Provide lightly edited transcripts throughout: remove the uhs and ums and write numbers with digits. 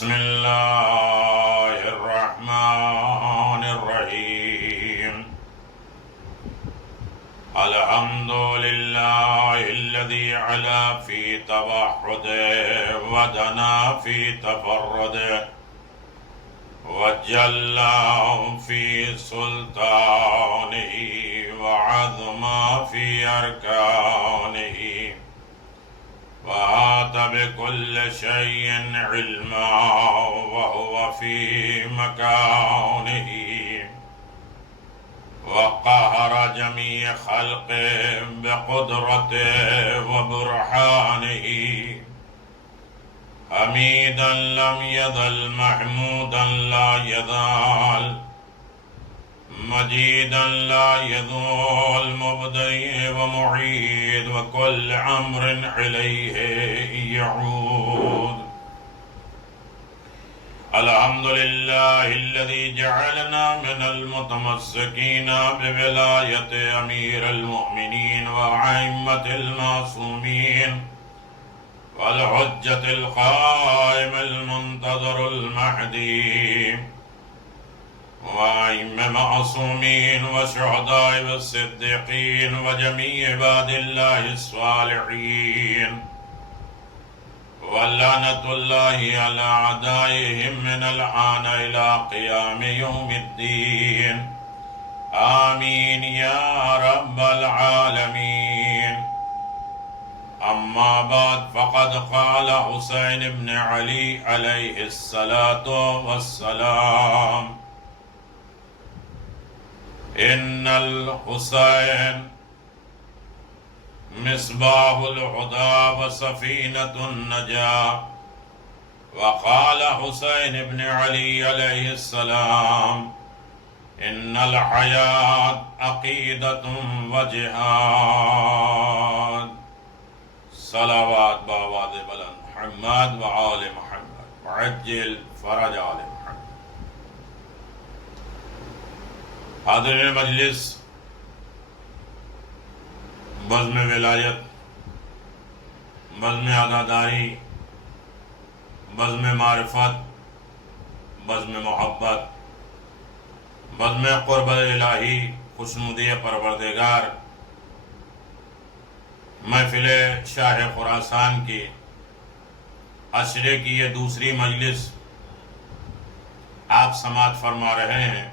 بسم الله الرحمن الرحيم. الحمد لله الذي علا في توحده ودنا في تفرده وجل في سلطانه وعظم في أركانه وأحاط بكل شيء علما وهو في مكانه وقهر جميع خلقه بقدرته وبرهانه حميدا لم يزل محمودا لا يزال مجيدا لا يزول مبدئ ومعيد وكل أمر إليه يعود. الحمد لله الذي جعلنا من المتمسكين بولاية أمير المؤمنين وأئمة المعصومين والحجة القائم المنتظر المهدي وأئمة معصومين وشهداء والصديقين وجميع عباد الله الصالحين ولعنة الله على أعدائهم من الآن إلى قيام يوم الدين. آمين يا رب العالمين. أما بعد فقد قال حسين بن علي عليه الصلاة والسلام: إن الحسين مصباح الهدى وسفينة النجاة. وقال حسين بن علي عليه السلام: إن الحياة عقيدة وجهاد. صلوات بآواز بلند محمد وآل محمد وعجل فرج آل محمد. حاضرین مجلس، بزم ولایت، بزم عزاداری، بزم معرفت، بزم محبت، بزم قربت الہی، خوشنودی پروردگار، محفل شاہ خراسان کی عشرے کی یہ دوسری مجلس آپ سماعت فرما رہے ہیں.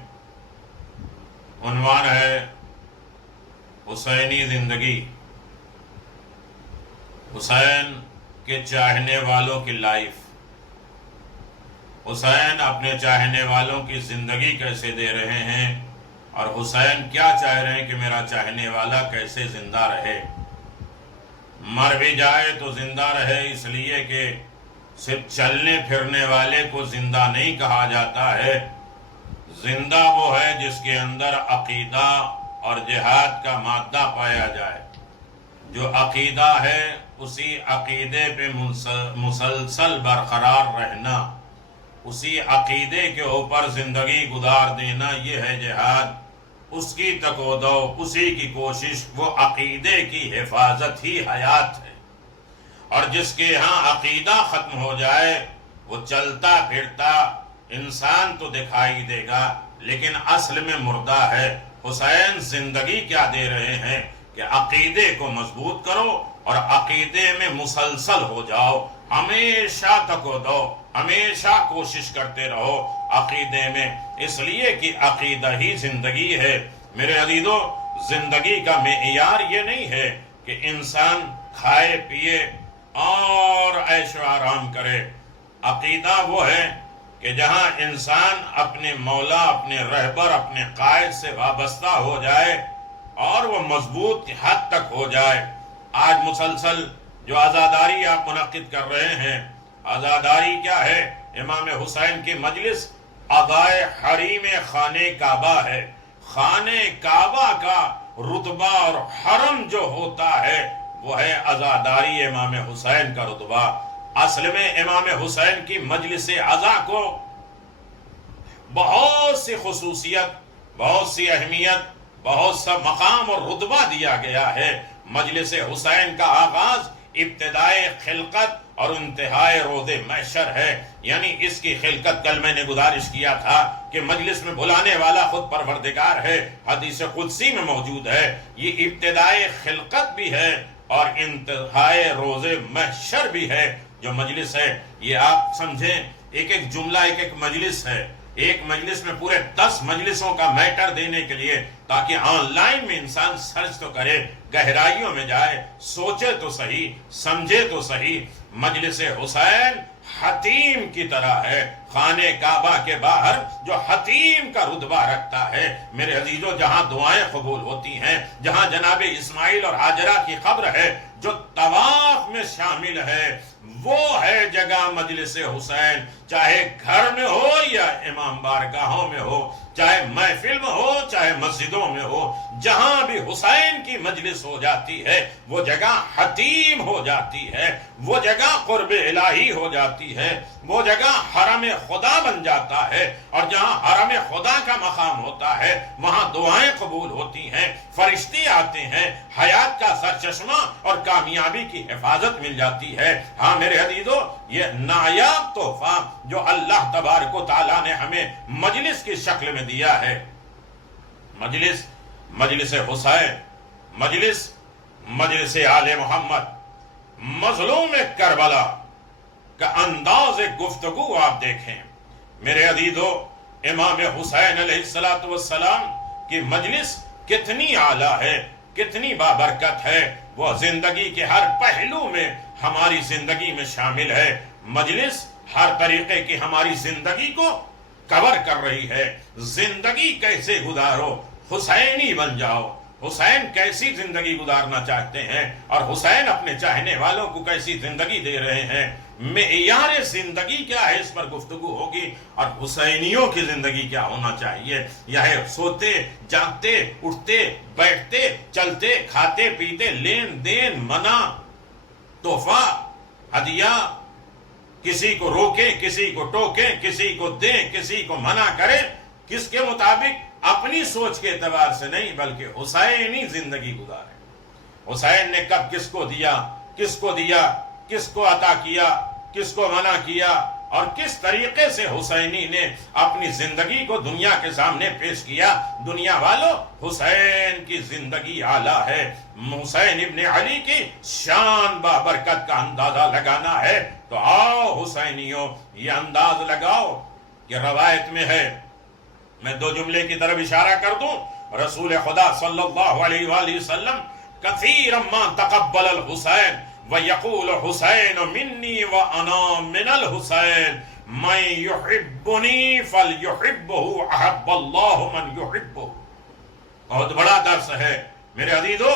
عنوان ہے حسینی زندگی. حسین کے چاہنے والوں کی لائف. حسین اپنے چاہنے والوں کی زندگی کیسے دے رہے ہیں اور حسین کیا چاہ رہے ہیں کہ میرا چاہنے والا کیسے زندہ رہے. مر بھی جائے تو زندہ رہے، اس لیے کہ صرف چلنے پھرنے والے کو زندہ نہیں کہا جاتا ہے. زندہ وہ ہے جس کے اندر عقیدہ اور جہاد کا مادہ پایا جائے. جو عقیدہ ہے اسی عقیدے پہ مسلسل برقرار رہنا، اسی عقیدے کے اوپر زندگی گزار دینا، یہ ہے جہاد. اس کی تقویٰ، اسی کی کوشش، وہ عقیدے کی حفاظت ہی حیات ہے. اور جس کے ہاں عقیدہ ختم ہو جائے وہ چلتا پھرتا انسان تو دکھائی دے گا لیکن اصل میں مردہ ہے. حسین زندگی کیا دے رہے ہیں کہ عقیدے کو مضبوط کرو اور عقیدے میں مسلسل ہو جاؤ. ہمیشہ تقویٰ، ہمیشہ کوشش کرتے رہو عقیدے میں، اس لیے کہ عقیدہ ہی زندگی ہے. میرے عزیزو، زندگی کا معیار یہ نہیں ہے کہ انسان کھائے پیے اور عیش و آرام کرے. عقیدہ وہ ہے کہ جہاں انسان اپنے مولا، اپنے رہبر، اپنے قائد سے وابستہ ہو جائے اور وہ مضبوط حد تک ہو جائے. آج مسلسل جو عزاداری آپ منعقد کر رہے ہیں، عزاداری کیا ہے؟ امام حسین کی مجلس عزائے حریم خانہ کعبہ ہے. خانہ کعبہ کا رتبہ اور حرم جو ہوتا ہے وہ ہے عزاداری امام حسین کا رتبہ. اصل میں امام حسین کی مجلس عزا کو بہت سی خصوصیت، بہت سی اہمیت، بہت سا مقام اور رتبہ دیا گیا ہے. مجلس حسین کا آغاز ابتدائے خلقت اور انتہائے روز محشر ہے. یعنی اس کی خلقت کل میں نے گزارش کیا تھا کہ مجلس میں بلانے والا خود پروردگار ہے، حدیث قدسی میں موجود ہے۔ یہ ابتدائے خلقت بھی ہے اور انتہائے روز محشر بھی ہے جو مجلس ہے۔ یہ آپ سمجھیں، ایک ایک جملہ ایک ایک مجلس ہے۔ ایک مجلس میں پورے 10 مجلسوں کا میٹر دینے کے لیے، تاکہ آن لائن میں انسان سرچ تو کرے، گہرائیوں میں جائے، سوچے تو صحیح، سمجھے تو صحیح۔ مجلس حسین حتیم کی طرح ہے، خانے کعبہ کے باہر جو حتیم کا رتبہ رکھتا ہے۔ میرے عزیزو، جہاں دعائیں قبول ہوتی ہیں، جہاں جناب اسماعیل اور ہاجرہ کی قبر ہے، جو طواف میں شامل ہے، وہ ہے جگہ مجلس حسین۔ چاہے گھر میں ہو یا امام بارگاہوں میں ہو، چاہے محفل میں ہو چاہے مسجدوں میں ہو، جہاں بھی حسین کی مجلس ہو جاتی ہے وہ جگہ حتیم ہو جاتی ہے، وہ جگہ قرب الہی ہو جاتی ہے، وہ جگہ حرم خدا بن جاتا ہے۔ اور جہاں حرم خدا کا مقام ہوتا ہے وہاں دعائیں قبول ہوتی ہیں، فرشتے آتے ہیں، حیات کا سرچشمہ اور کامیابی کی حفاظت مل جاتی ہے۔ ہاں میرے عزیزو، یہ نایاب تحفہ جو اللہ تبارک و تعالیٰ نے ہمیں مجلس کی شکل میں دیا ہے، مجلس حسین، مجلس آل محمد، مظلوم کربلا کا انداز گفتگو آپ دیکھیں میرے عزیزو۔ امام حسین علیہ السلام کی مجلس کتنی اعلیٰ ہے، کتنی بابرکت ہے، وہ زندگی کے ہر پہلو میں ہماری زندگی میں شامل ہے۔ مجلس ہر طریقے کی ہماری زندگی کو کور کر رہی ہے۔ زندگی کیسے گزارو، حسینی بن جاؤ۔ حسین کیسی زندگی گزارنا چاہتے ہیں اور حسین اپنے چاہنے والوں کو کیسی زندگی دے رہے ہیں، معیار زندگی کیا ہے، اس پر گفتگو ہوگی۔ اور حسینیوں کی زندگی کیا ہونا چاہیے، یہ سوتے جاگتے اٹھتے بیٹھتے چلتے کھاتے پیتے، لین دین منع تحفہ ہدیہ، کسی کو روکیں کسی کو ٹوکیں، کسی کو دیں کسی کو منع کریں، کس کے مطابق؟ اپنی سوچ کے اعتبار سے نہیں، بلکہ حسینی زندگی گزارے۔ حسین نے کب کس کو دیا، کس کو دیا، کس کو عطا کیا، کس کو منع کیا، اور کس طریقے سے حسینی نے اپنی زندگی کو دنیا کے سامنے پیش کیا۔ دنیا والوں، حسین کی زندگی اعلیٰ ہے۔ حسین ابن علی کی شان بابرکت کا اندازہ لگانا ہے تو آؤ حسینیوں، یہ انداز لگاؤ۔ یہ روایت میں ہے، میں 2 جملے کی طرف اشارہ کر دوں۔ رسول خدا صلی اللہ علیہ وآلہ وسلم کثیرا ما تقبل الحسین وَيَقُولُ حُسَيْنُ مِنِّي وَأَنَا مِنَ الْحُسَيْنِ مَنْ يُحِبُّنِي فَلْيُحِبُّهُ أَحَبَّ اللَّهُ مَنْ يُحِبُّهُ۔ بہت بڑا درس ہے میرے عزیزو،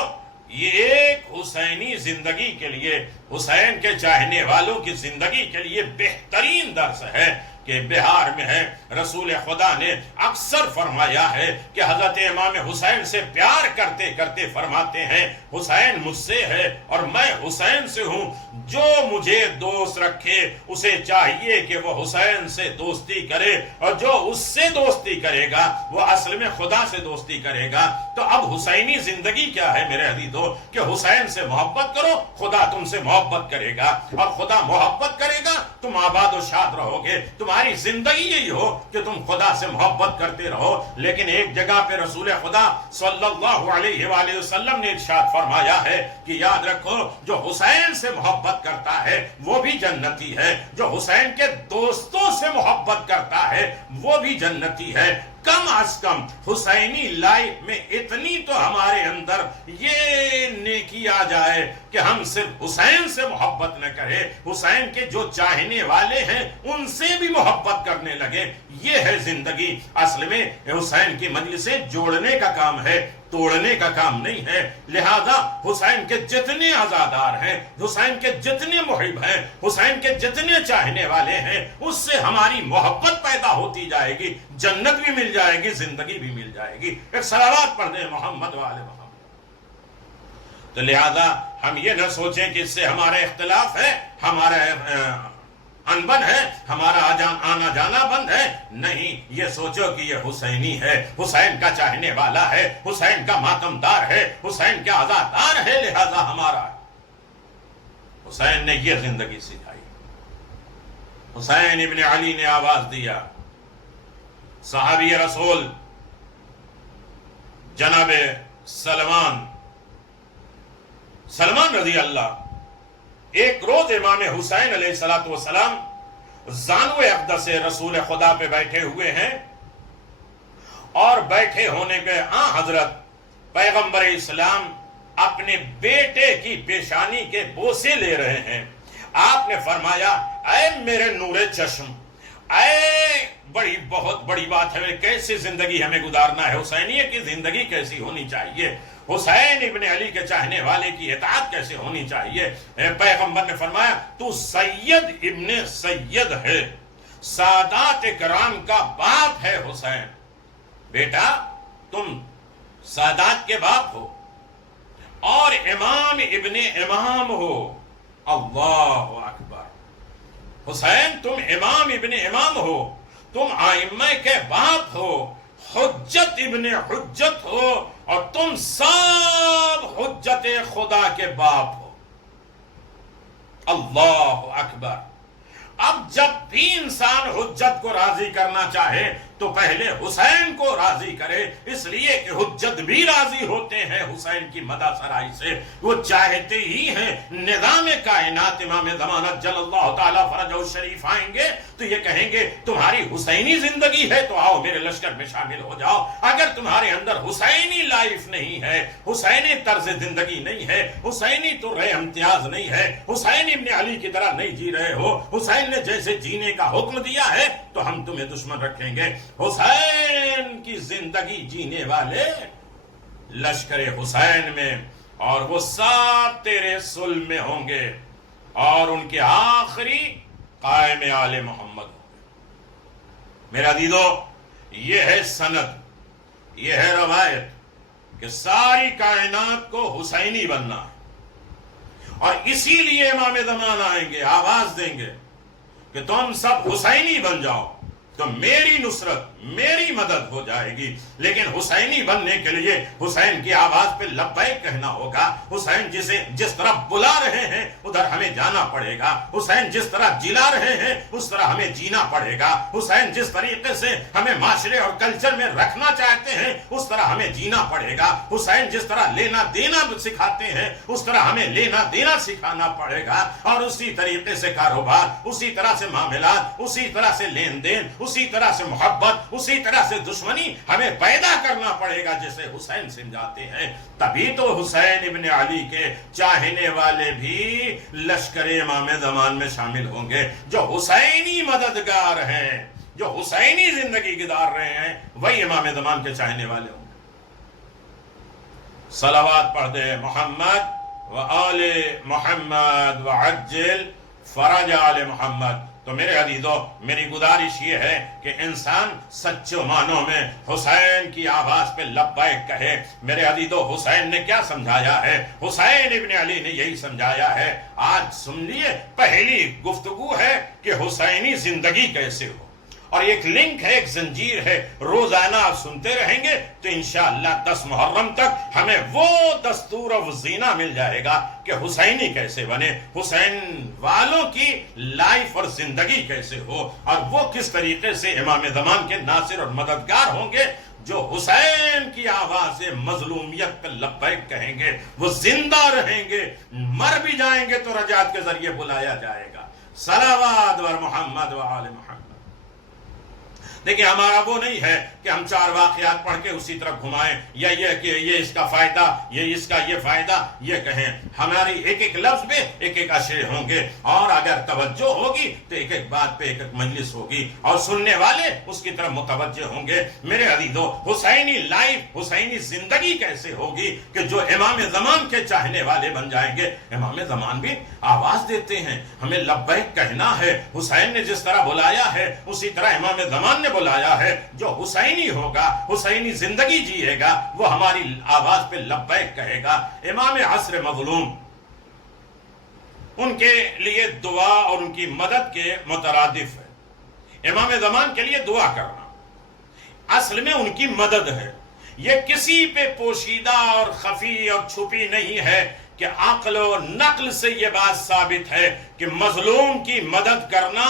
یہ ایک حسینی زندگی کے لیے، حسین کے چاہنے والوں کی زندگی کے لیے بہترین درس ہے کہ بہار میں ہے۔ رسول خدا نے اکثر فرمایا ہے کہ حضرت امام حسین سے پیار کرتے کرتے فرماتے ہیں، حسین مجھ سے ہے اور میں حسین سے ہوں، جو مجھے دوست رکھے اسے چاہیے کہ وہ حسین سے دوستی کرے، اور جو اس سے دوستی کرے گا وہ اصل میں خدا سے دوستی کرے گا۔ تو اب حسینی زندگی کیا ہے میرے عزیزو، کہ حسین سے محبت کرو، خدا تم سے محبت کرے گا، اور خدا محبت کرے گا تم آباد و شاد رہو گے۔ تمہاری زندگی یہی ہو کہ تم خدا سے محبت کرتے رہو۔ لیکن ایک جگہ پہ رسول خدا صلی اللہ علیہ وآلہ وسلم نے ارشاد فرمایا ہے کہ یاد رکھو، جو حسین سے محبت کرتا ہے وہ بھی جنتی ہے، جو حسین کے دوستوں سے محبت کرتا ہے وہ بھی جنتی ہے۔ کم از کم حسینی لائف میں اتنی تو ہمارے اندر یہ نیکی آ جائے کہ ہم صرف حسین سے محبت نہ کریں، حسین کے جو چاہنے والے ہیں ان سے بھی محبت کرنے لگے۔ یہ ہے زندگی۔ اصل میں حسین کی مجلسیں جوڑنے کا کام ہے، توڑنے کا کام نہیں ہے۔ لہذا حسین کے جتنے عزادار ہیں، حسین کے جتنے محب ہیں، حسین کے جتنے چاہنے والے ہیں، اس سے ہماری محبت پیدا ہوتی جائے گی، جنت بھی مل جائے گی، زندگی بھی مل جائے گی۔ ایک صلوات پڑھ دیں محمد وآل محمد۔ تو لہذا ہم یہ نہ سوچیں کہ اس سے ہمارا اختلاف ہے، ہمارا انبن ہے، ہمارا آنا جانا بند ہے۔ نہیں، یہ سوچو کہ یہ حسینی ہے، حسین کا چاہنے والا ہے، حسین کا ماتمدار ہے، حسین کا عزادار ہے، لہذا ہمارا۔ حسین نے یہ زندگی سکھائی۔ حسین ابن علی نے آواز دیا. صحابی رسول جناب سلمان رضی اللہ ایک روز امام حسین علیہ السلام زانو اقدس رسول خدا پہ بیٹھے ہوئے ہیں، اور بیٹھے ہونے کے حضرت پیغمبر اسلام اپنے بیٹے کی پیشانی کے بوسے لے رہے ہیں. آپ نے فرمایا اے میرے نور چشم، اے بہت بڑی بات ہے، کیسی زندگی ہمیں گزارنا ہے، حسینیت کی زندگی کیسی ہونی چاہیے، حسین ابن علی کے چاہنے والے کی اطاعت کیسے ہونی چاہیے. پیغمبر نے فرمایا تو سید ابن سید ہے، سادات کرام کا باپ ہے حسین. بیٹا تم سادات کے باپ ہو اور امام ابن امام ہو. اللہ اکبر. حسین تم امام ابن امام ہو، تم ائمہ کے باپ ہو، حجت ابن حجت ہو، اور تم سب حجت خدا کے باپ ہو. اللہ اکبر. اب جب بھی انسان حجت کو راضی کرنا چاہے تو پہلے حسین کو راضی کرے، اس لیے کہ حجت بھی راضی ہوتے ہیں حسین کی مدح سرائی سے. وہ چاہتے ہی ہیں نظام کائنات امام زمانہ جل اللہ تعالی فرجہ الشریف آئیں گے تو یہ کہیں گے تمہاری حسینی زندگی ہے تو آؤ میرے لشکر میں شامل ہو جاؤ. اگر تمہارے اندر حسینی لائف نہیں ہے، حسینی طرز زندگی نہیں ہے، حسینی تو رے امتیاز نہیں ہے، حسین ابن علی کی طرح نہیں جی رہے ہو، حسین نے جیسے جینے کا حکم دیا ہے تو ہم تمہیں دشمن رکھیں گے. حسین کی زندگی جینے والے لشکر حسین میں، اور وہ سب تیرے صلح میں ہوں گے، اور ان کے آخری قائم آل محمد ہوں گے. میرا عزیزو، یہ ہے سند، یہ ہے روایت کہ ساری کائنات کو حسینی بننا ہے، اور اسی لیے امام زمان آئیں گے، آواز دیں گے کہ تم سب حسینی بن جاؤ تو میری نصرت، میری مدد ہو جائے گی. لیکن حسینی بننے کے لیے حسین کی آواز پہ لبیک کہنا ہوگا. حسین جس طرح بلا رہے ہیں ادھر ہمیں جانا پڑے گا. حسین جس طرح جلا رہے ہیں اس طرح ہمیں جینا پڑے گا. حسین جس طریقے سے ہمیں معاشرے اور کلچر میں رکھنا چاہتے ہیں اس طرح ہمیں جینا پڑے گا. حسین جس طرح لینا دینا سکھاتے ہیں اس طرح ہمیں لینا دینا سکھانا پڑے گا. اور اسی طریقے سے کاروبار، اسی طرح سے معاملات، اسی طرح سے لین دین، اسی طرح سے محبت، اسی طرح سے دشمنی ہمیں پیدا کرنا پڑے گا جیسے حسین سمجھاتے ہیں. تبھی تو حسین ابن علی کے چاہنے والے بھی لشکر امام زمان میں شامل ہوں گے. جو حسینی مددگار ہیں، جو حسینی زندگی گزار رہے ہیں، وہی امام زمان کے چاہنے والے ہوں گے. صلوات پڑھ دے محمد و آل محمد وعجل فرج آل محمد. تو میرے عزیزو، میری گزارش یہ ہے کہ انسان سچے معنوں میں حسین کی آواز پہ لبیک کہے. میرے عزیزو، حسین نے کیا سمجھایا ہے؟ حسین ابن علی نے یہی سمجھایا ہے. آج سن لیے، پہلی گفتگو ہے کہ حسینی زندگی کیسے ہو، اور ایک لنک ہے، ایک زنجیر ہے. روزانہ آپ سنتے رہیں گے تو انشاءاللہ 10 محرم تک ہمیں وہ دستور و زینہ مل جائے گا کہ حسینی کیسے بنے، حسین والوں کی لائف اور زندگی کیسے ہو، اور وہ کس طریقے سے امام زمان کے ناصر اور مددگار ہوں گے جو حسین کی آواز سے مظلومیت پہ لبیک کہیں گے. وہ زندہ رہیں گے، مر بھی جائیں گے تو رجعت کے ذریعے بلایا جائے گا. صلوات و محمد و آل محمد. دیکھیں، ہمارا وہ نہیں ہے کہ ہم 4 واقعات پڑھ کے اسی طرح گھمائیں، یا یہ کہ یہ اس کا فائدہ، یہ اس کا یہ فائدہ، یہ کہیں. ہماری ایک ایک لفظ پہ ایک ایک اشرے ہوں گے، اور اگر توجہ ہوگی تو ایک ایک بات پہ ایک ایک مجلس ہوگی، اور سننے والے اس کی طرف متوجہ ہوں گے. میرے عزیزو، حسینی لائف، حسینی زندگی کیسے ہوگی کہ جو امام زمان کے چاہنے والے بن جائیں گے. امام زمان بھی آواز دیتے ہیں، ہمیں لبیک کہنا ہے. حسین نے جس طرح بلایا ہے اسی طرح امام زمان نے بلایا ہے. جو حسینی ہوگا، حسینی زندگی جیے گا، وہ ہماری آواز پہ لبیک کہے گا. امام عصر مظلوم، ان کے لیے دعا اور ان کی مدد کے مترادف ہے. امام زمان کے لیے دعا کرنا اصل میں ان کی مدد ہے. یہ کسی پہ پوشیدہ اور خفی اور چھپی نہیں ہے کہ عقل و نقل سے یہ بات ثابت ہے کہ مظلوم کی مدد کرنا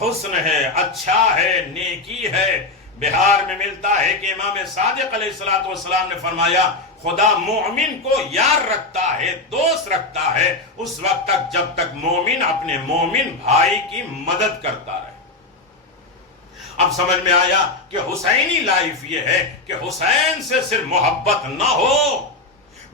حسن ہے، اچھا ہے، نیکی ہے۔ بہار میں ملتا ہے کہ امام صادق علیہ السلام نے فرمایا خدا مومن کو یار رکھتا ہے، دوست رکھتا ہے اس وقت تک جب تک مومن اپنے مومن بھائی کی مدد کرتا رہے۔ اب سمجھ میں آیا کہ حسینی لائف یہ ہے کہ حسین سے صرف محبت نہ ہو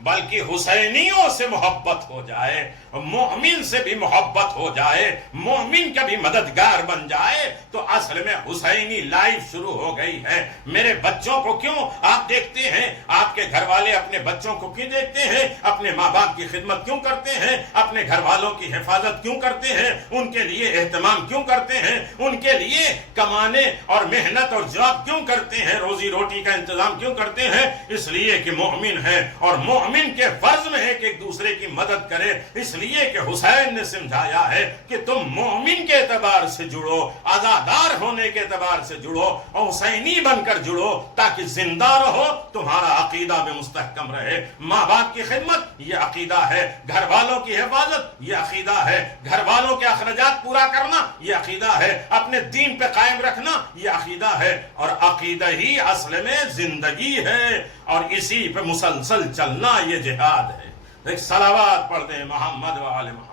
بلکہ حسینیوں سے محبت ہو جائے، مومن سے بھی محبت ہو جائے، مومن کا بھی مددگار بن جائے، تو اصل میں حسینی لائف شروع ہو گئی ہے۔ میرے بچوں کو کیوں آپ دیکھتے ہیں؟ آپ کے گھر والے اپنے بچوں کو کیوں دیکھتے ہیں؟ اپنے ماں باپ کی خدمت کیوں کرتے ہیں؟ اپنے گھر والوں کی حفاظت کیوں کرتے ہیں؟ ان کے لیے اہتمام کیوں کرتے ہیں؟ ان کے لیے کمانے اور محنت اور جاب کیوں کرتے ہیں؟ روزی روٹی کا انتظام کیوں کرتے ہیں؟ اس لیے کہ مومن ہے، اور مومن کے فرض میں ہے کہ ایک دوسرے کی مدد کرے۔ اس لیے کہ حسین نے سمجھایا ہے کہ تم مومن کے اعتبار سے جڑو، عزادار ہونے کے اعتبار سے جڑو، اور حسینی بن کر جڑو تاکہ زندہ رہو، تمہارا عقیدہ بھی مستحکم رہے۔ ماں باپ کی خدمت یہ عقیدہ ہے، گھر والوں کی حفاظت یہ عقیدہ ہے، گھر والوں کے اخراجات پورا کرنا یہ عقیدہ ہے، اپنے دین پہ قائم رکھنا یہ عقیدہ ہے، اور عقیدہ ہی اصل میں زندگی ہے، اور اسی پہ مسلسل چلنا یہ جہاد ہے۔ ایک صلوات پڑھ دیں محمد و آل محمد۔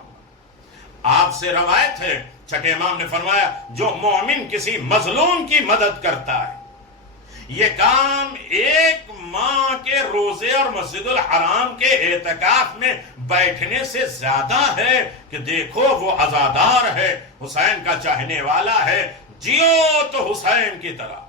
آپ سے روایت ہے، چھٹے امام نے فرمایا جو مومن کسی مظلوم کی مدد کرتا ہے یہ کام ایک ماہ کے روزے اور مسجد الحرام کے اعتکاف میں بیٹھنے سے زیادہ ہے کہ دیکھو وہ عزادار ہے، حسین کا چاہنے والا ہے، جیو تو حسین کی طرح،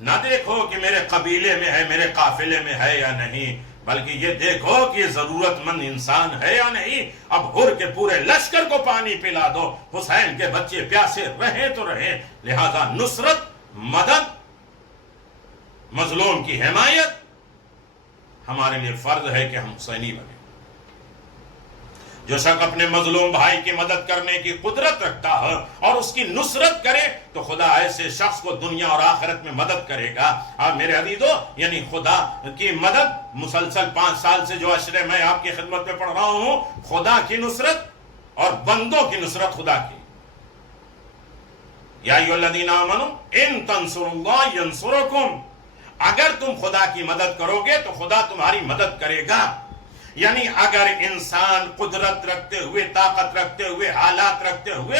نہ دیکھو کہ میرے قبیلے میں ہے، میرے قافلے میں ہے یا نہیں، بلکہ یہ دیکھو کہ یہ ضرورت مند انسان ہے یا نہیں۔ اب ہر کے پورے لشکر کو پانی پلا دو، حسین کے بچے پیاسے رہیں تو رہیں۔ لہذا نصرت، مدد، مظلوم کی حمایت ہمارے لیے فرض ہے کہ ہم حسینی بنیں۔ جو شخص اپنے مظلوم بھائی کی مدد کرنے کی قدرت رکھتا ہے اور اس کی نصرت کرے تو خدا ایسے شخص کو دنیا اور آخرت میں مدد کرے گا۔ اور میرے عزیزو، یعنی خدا کی مدد مسلسل 5 سال سے جو اشرے میں آپ کی خدمت میں پڑھ رہا ہوں، خدا کی نصرت اور بندوں کی نصرت خدا کی۔ یا ایھا الذین آمنوا ان تنصروا اللہ ینصرکم، اگر تم خدا کی مدد کرو گے تو خدا تمہاری مدد کرے گا۔ یعنی اگر انسان قدرت رکھتے ہوئے، طاقت رکھتے ہوئے، حالات رکھتے ہوئے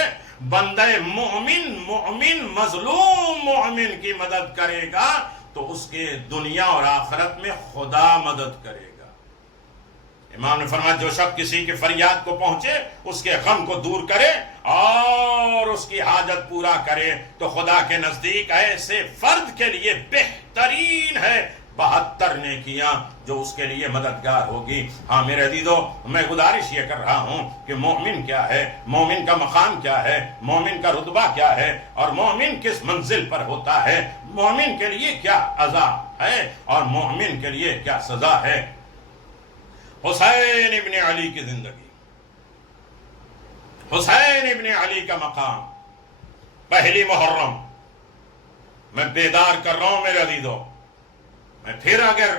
بندہ مومن مظلوم مومن کی مدد کرے گا تو اس کے دنیا اور آخرت میں خدا مدد کرے گا۔ امام نے فرمایا جو شخص کسی کی فریاد کو پہنچے، اس کے غم کو دور کرے اور اس کی حاجت پورا کرے تو خدا کے نزدیک ایسے فرد کے لیے بہترین ہے 72 نیکیاں جو اس کے لیے مددگار ہوگی۔ ہاں میرے عزیزو، میں گزارش یہ کر رہا ہوں کہ مومن کیا ہے، مومن کا مقام کیا ہے، مومن کا رتبہ کیا ہے، اور مومن کس منزل پر ہوتا ہے، مومن کے لیے کیا عذاب ہے اور مومن کے لیے کیا سزا ہے۔ حسین ابن علی کی زندگی، حسین ابن علی کا مقام، پہلی محرم میں بیدار کر رہا ہوں میرے عزیزو۔ میں پھر اگر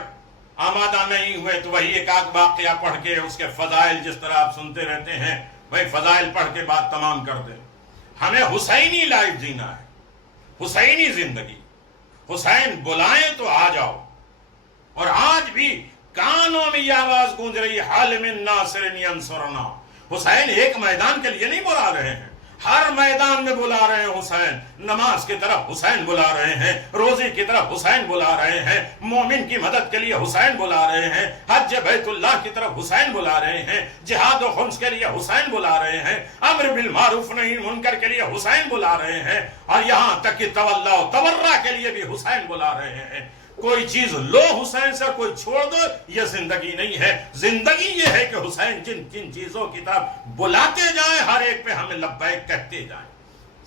آمادہ نہیں ہوئے تو وہی ایک آدھ واقعہ پڑھ کے اس کے فضائل جس طرح آپ سنتے رہتے ہیں وہی فضائل پڑھ کے بات تمام کر دیں۔ ہمیں حسینی لائف جینا ہے، حسینی زندگی۔ حسین بلائیں تو آ جاؤ، اور آج بھی کانوں میں یہ آواز گونج رہی حال من ناصر ینصرنا۔ حسین ایک میدان کے لیے نہیں بلا رہے ہیں، ہر میدان میں بلا رہے ہیں حسین۔ نماز کی طرف حسین بلا رہے ہیں، روزے کی طرف حسین بلا رہے ہیں، مومن کی مدد کے لیے حسین بلا رہے ہیں، حج بیت اللہ کی طرف حسین بلا رہے ہیں، جہاد و خمس کے لیے حسین بلا رہے ہیں، امر بالمعروف نہی منکر کے لیے حسین بلا رہے ہیں، اور یہاں تک کہ تولا و تبرع کے لیے بھی حسین بلا رہے ہیں۔ کوئی چیز لو حسین سے، کوئی چھوڑ دو، یہ زندگی نہیں ہے۔ زندگی یہ ہے کہ حسین جن جن چیزوں کی طرف بلاتے جائیں ہر ایک پہ ہمیں لبیک کہتے جائیں۔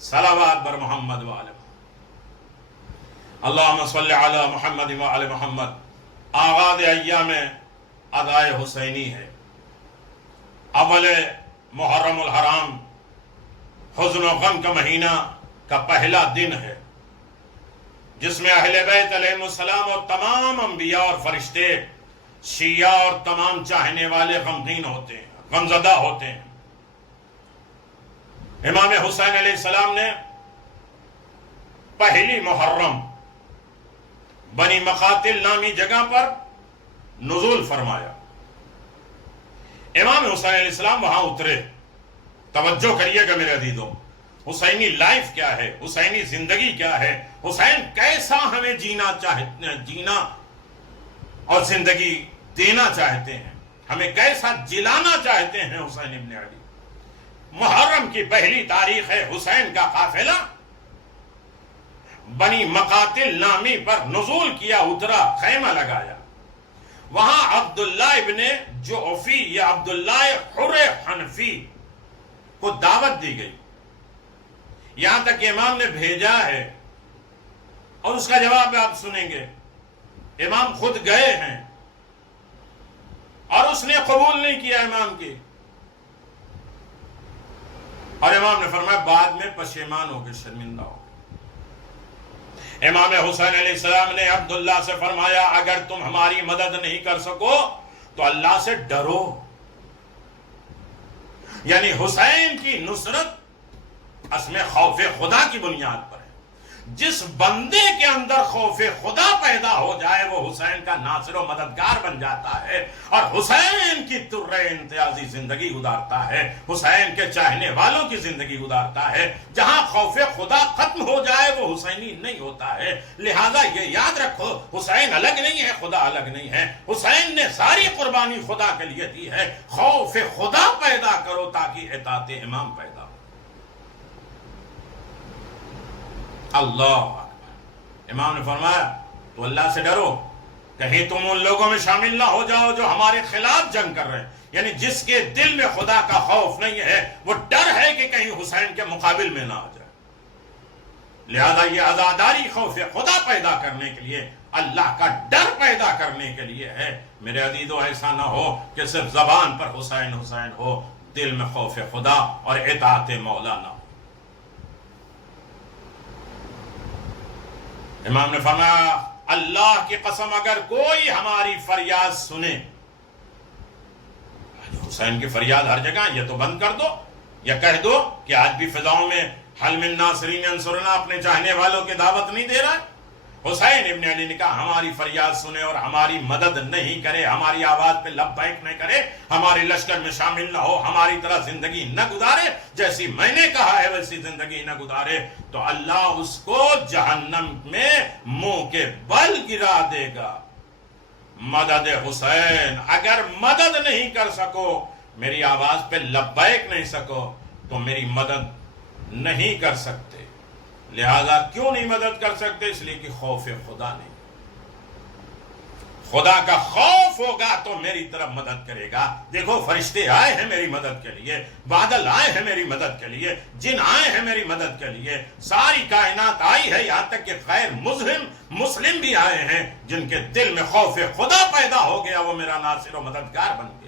صلوات بر محمد و آل محمد۔ اللہم صلی علی محمد و آل محمد۔ آغاز ایام ادائے حسینی ہے، اول محرم الحرام، حزن و غم کا مہینہ کا پہلا دن ہے جس میں اہل بیت علیہ السلام اور تمام انبیاء اور فرشتے، شیعہ اور تمام چاہنے والے غمگین ہوتے ہیں، غمزدہ ہوتے ہیں۔ امام حسین علیہ السلام نے پہلی محرم بنی مقاتل نامی جگہ پر نزول فرمایا. امام حسین علیہ السلام وہاں اترے. توجہ کریے گا میرے عزیزوں، حسینی لائف کیا ہے، حسینی زندگی کیا ہے، حسین کیسا ہمیں جینا اور زندگی دینا چاہتے ہیں، ہمیں کیسا جلانا چاہتے ہیں حسین ابن علی. محرم کی پہلی تاریخ ہے. حسین کا قافلہ بنی مقاتل نامی پر نزول کیا، اترا، خیمہ لگایا. وہاں عبداللہ ابن جعفی یا عبداللہ حر حنفی کو دعوت دی گئی. یہاں تک کہ امام نے بھیجا ہے اور اس کا جواب آپ سنیں گے. امام خود گئے ہیں اور اس نے قبول نہیں کیا امام کی، اور امام نے فرمایا بعد میں پشیمان ہو کے شرمندہ ہو. امام حسین علیہ السلام نے عبداللہ سے فرمایا اگر تم ہماری مدد نہیں کر سکو تو اللہ سے ڈرو. یعنی حسین کی نصرت اس میں خوف خدا کی بنیاد پر ہے. جس بندے کے اندر خوف خدا پیدا ہو جائے وہ حسین کا ناصر و مددگار بن جاتا ہے اور حسین کی ترے امتیازی زندگی گزارتا ہے، حسین کے چاہنے والوں کی زندگی گزارتا ہے. جہاں خوف خدا ختم ہو جائے وہ حسینی نہیں ہوتا ہے. لہذا یہ یاد رکھو حسین الگ نہیں ہے، خدا الگ نہیں ہے. حسین نے ساری قربانی خدا کے لیے دی ہے. خوف خدا پیدا کرو تاکہ اطاعت امام پیدا ہو. اللہ اکبر. امام نے فرمایا تو اللہ سے ڈرو، کہیں تم ان لوگوں میں شامل نہ ہو جاؤ جو ہمارے خلاف جنگ کر رہے ہیں. یعنی جس کے دل میں خدا کا خوف نہیں ہے وہ ڈر ہے کہ کہیں حسین کے مقابل میں نہ آ جائے. لہذا یہ عزاداری خوف خدا پیدا کرنے کے لیے، اللہ کا ڈر پیدا کرنے کے لیے ہے. میرے عزیزو ایسا نہ ہو کہ صرف زبان پر حسین حسین ہو، دل میں خوف خدا اور اطاعت مولا نہ ہو. امام نے فرمایا اللہ کی قسم اگر کوئی ہماری فریاد سنے، حسین کی فریاد ہر جگہ، یہ تو بند کر دو، یا کہہ دو کہ آج بھی فضاؤں میں حل من ناصرین انصرنا اپنے چاہنے والوں کی دعوت نہیں دے رہا ہے. حسین ابن علی نے کہا ہماری فریاد سنے اور ہماری مدد نہیں کرے، ہماری آواز پہ لبیک نہیں کرے، ہمارے لشکر میں شامل نہ ہو، ہماری طرح زندگی نہ گزارے، جیسی میں نے کہا ہے ویسی زندگی نہ گزارے، تو اللہ اس کو جہنم میں منہ کے بل گرا دے گا. مدد حسین، اگر مدد نہیں کر سکو، میری آواز پہ لبیک نہیں سکو تو میری مدد نہیں کر سکتے. لہذا کیوں نہیں مدد کر سکتے؟ اس لیے کہ خوف خدا نہیں. خدا کا خوف ہوگا تو میری طرف مدد کرے گا. دیکھو فرشتے آئے ہیں میری مدد کے لیے، بادل آئے ہیں میری مدد کے لیے، جن آئے ہیں میری مدد کے لیے، ساری کائنات آئی ہے، یہاں تک کہ غیر مسلم بھی آئے ہیں جن کے دل میں خوف خدا پیدا ہو گیا، وہ میرا ناصر و مددگار بن گیا.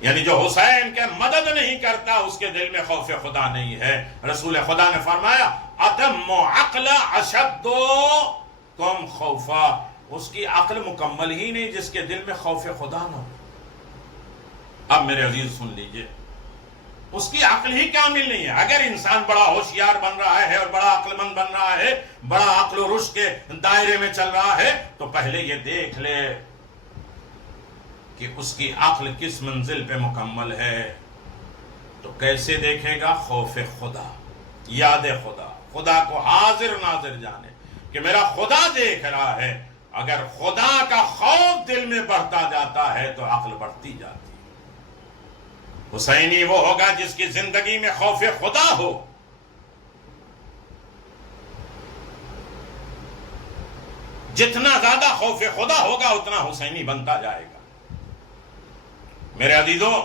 یعنی جو حسین کے مدد نہیں کرتا اس کے دل میں خوف خدا نہیں ہے. رسول خدا نے فرمایا اتم عقل اشد کم خوفا، اس کی عقل مکمل ہی نہیں جس کے دل میں خوف خدا نہ ہو. اب میرے عزیز سن لیجئے، اس کی عقل ہی کامل نہیں ہے. اگر انسان بڑا ہوشیار بن رہا ہے اور بڑا عقل مند بن رہا ہے، بڑا عقل و رشد کے دائرے میں چل رہا ہے، تو پہلے یہ دیکھ لے کہ اس کی عقل کس منزل پہ مکمل ہے. تو کیسے دیکھے گا؟ خوف خدا، یاد خدا، خدا کو حاضر ناظر جانے کہ میرا خدا دیکھ رہا ہے. اگر خدا کا خوف دل میں بڑھتا جاتا ہے تو عقل بڑھتی جاتی ہے. حسینی وہ ہوگا جس کی زندگی میں خوف خدا ہو. جتنا زیادہ خوف خدا ہوگا اتنا حسینی بنتا جائے گا. میرے عزیزوں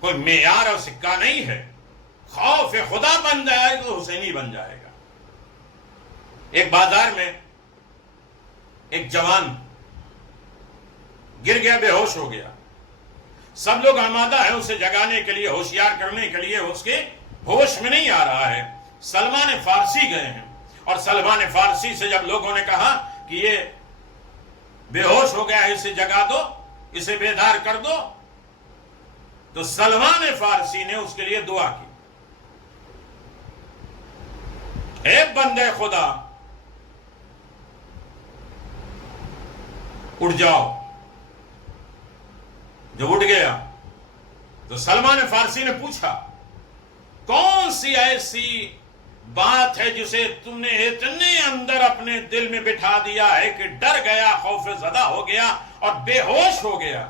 کوئی معیار اور سکہ نہیں ہے. خوف خدا بن جائے تو حسینی بن جائے گا. ایک بازار میں ایک جوان گر گیا، بے ہوش ہو گیا. سب لوگ آمادہ ہیں اسے جگانے کے لیے، ہوشیار کرنے کے لیے. اس کے ہوش میں نہیں آ رہا ہے. سلمان فارسی گئے ہیں اور سلمان فارسی سے جب لوگوں نے کہا کہ یہ بے ہوش ہو گیا ہے، اسے جگا دو، اسے بیدار کر دو، تو سلمان فارسی نے اس کے لیے دعا کی. اے بندے خدا اٹھ جاؤ. جب اٹھ گیا تو سلمان فارسی نے پوچھا کون سی ایسی بات ہے جسے تم نے اتنے اندر اپنے دل میں بٹھا دیا ہے کہ ڈر گیا, خوف زدہ ہو گیا اور بے ہوش ہو گیا؟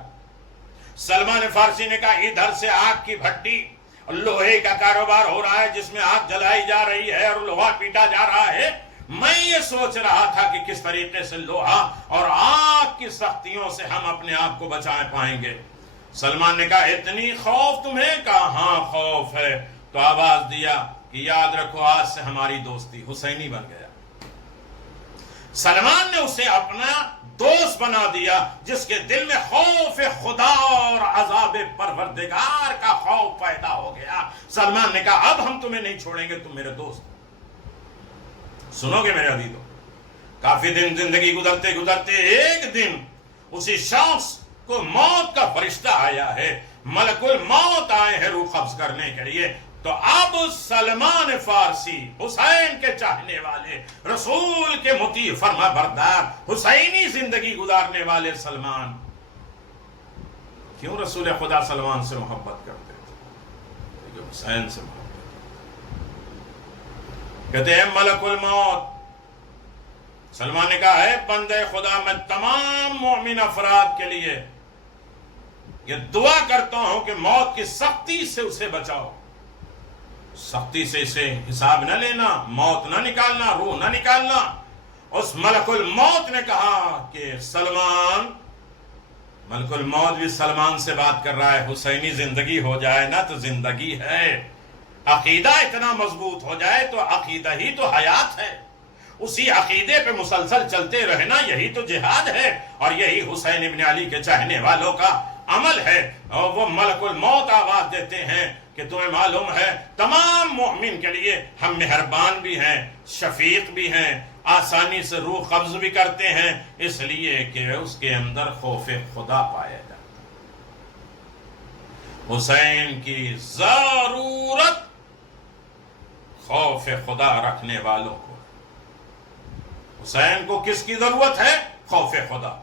سلمان فارسی نے کہا ادھر سے آگ کی بھٹی لوہے کا کاروبار ہو رہا ہے جس میں آگ جلائی جا رہی ہے اور لوہا پیٹا جا رہا ہے. میں یہ سوچ رہا تھا کہ کس طریقے سے لوہا اور آگ کی سختیوں سے ہم اپنے آپ کو بچائے پائیں گے. سلمان نے کہا اتنی خوف تمہیں؟ کہا ہاں خوف ہے. تو آواز دیا کہ یاد رکھو آج سے ہماری دوستی. حسینی بن گیا. سلمان نے اسے اپنا دوست بنا دیا جس کے دل میں خوف خدا اور عذاب پروردگار کا خوف پیدا ہو گیا. سلمان نے کہا اب ہم تمہیں نہیں چھوڑیں گے, تم میرے دوست. سنو گے میرے عزیزو, کافی دن زندگی گزرتے گزرتے ایک دن اسی شخص کو موت کا فرشتہ آیا ہے. ملک الموت آئے ہیں روح قبض کرنے کے لیے. تو اب سلمان فارسی, حسین کے چاہنے والے, رسول کے مطیع فرما بردار, حسینی زندگی گزارنے والے سلمان, کیوں رسول خدا سلمان سے محبت کرتے تھے؟ کہ حسین سے محبت. کہتے ہیں ملک الموت. سلمان نے کہا ہے بندے خدا میں تمام مومن افراد کے لیے یہ دعا کرتا ہوں کہ موت کی سختی سے اسے بچاؤ. سختی سے اسے حساب نہ لینا, موت نہ نکالنا, روح نہ نکالنا. اس ملک الموت نے کہا کہ سلمان, ملک الموت بھی سلمان سے بات کر رہا ہے, حسینی زندگی ہو جائے نا تو زندگی ہے. عقیدہ اتنا مضبوط ہو جائے تو عقیدہ ہی تو حیات ہے. اسی عقیدے پہ مسلسل چلتے رہنا یہی تو جہاد ہے, اور یہی حسین ابن علی کے چاہنے والوں کا عمل ہے. اور وہ ملک الموت آواز دیتے ہیں کہ تمہیں معلوم ہے تمام مومن کے لیے ہم مہربان بھی ہیں, شفیق بھی ہیں, آسانی سے روح قبض بھی کرتے ہیں, اس لیے کہ اس کے اندر خوف خدا پایا جاتا. حسین کی ضرورت خوف خدا رکھنے والوں کو. حسین کو کس کی ضرورت ہے؟ خوف خدا.